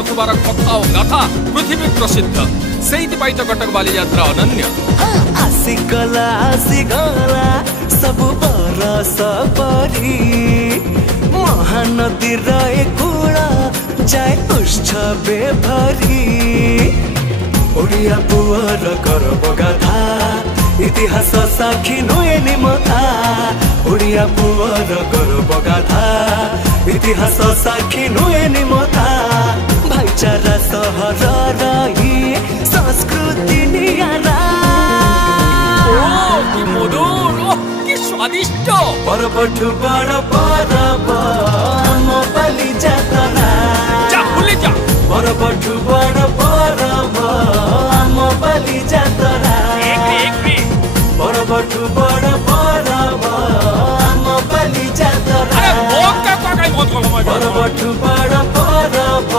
पड़ुवार कथा और गाथा पृथ्वी प्रसिद्ध से कटक बालीजात्रा अनन्य। आसीगला सब बरस परी महानदी कूल जाए उत्सवे भरी ओडिया पुअर गर्व गाथा इतिहास साक्षी नुएनी मथा ओडिया पुअर गर्व गाथा इतिहास साक्षी नुएनी मथा भाईचारा सहर रही संस्कृति नियारा की मधुर की स्वादिष्ट परपठु बड़ परब आम बालीजात्रा जा भूले जा परपठु बड़ परब आम बालीजात्रा परपठु बड़ परब आम बालीजात्रा अरे बहुत का काई बहुत परपठु बड़ परब।